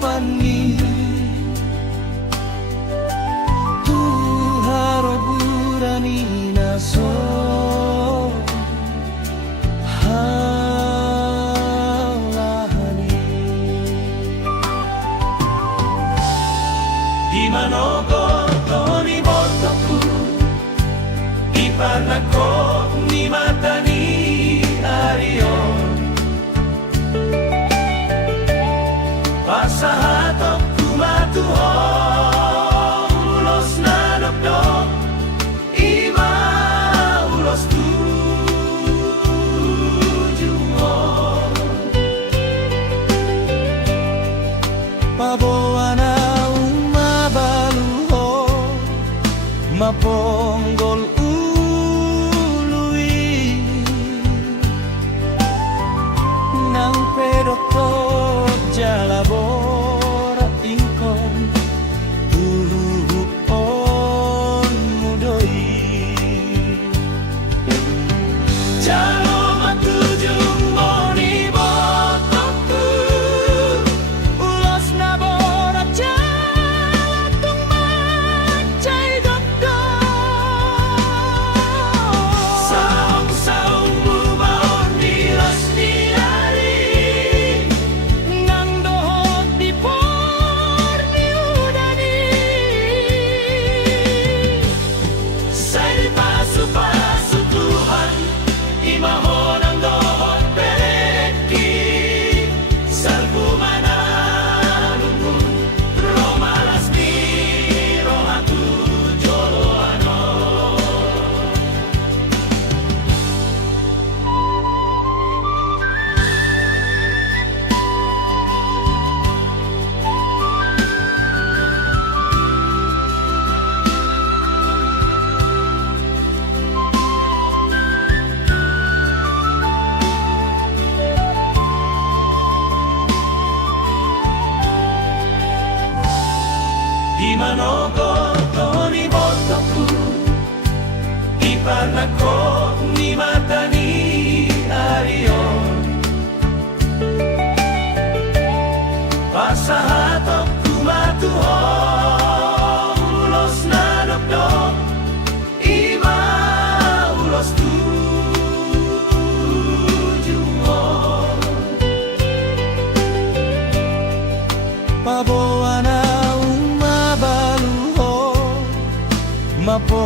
pani tu haroburani naso halahani di manogo toni botoku di panako ni matani arion pasahatok kumatuho ulos na nokdok iba ulos tujuon paboana umabaluho maponggol ului nang pedoko jalabora ingkon tuhupon mudoi jalo matujung moni botoku ulos nabora jalatung macai dokdo saung-saung bubaon dilas diari nang dohot di porni udani say pasu-pasu Tuhan imahon ang dohot pereki salbu manalungun romalas ni rohatu joloano di manogo toni botoku di panako ni matani arion pasahatok kumatuho ulos na nokdok iba ulos tujuon paboana umabaluho mapo